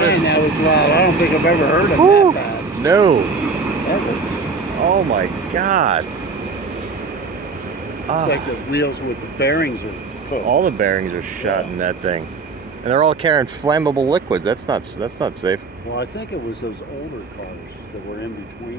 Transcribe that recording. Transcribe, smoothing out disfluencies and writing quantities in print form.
loudest. Man, that was loud. I don't think I've ever heard of that bad. No. Ever. Oh my God. It's like the wheels with the bearings are put. All the bearings are shot in that thing, and they're all carrying flammable liquids. That's not safe. Well, I think it was those older cars that were in between.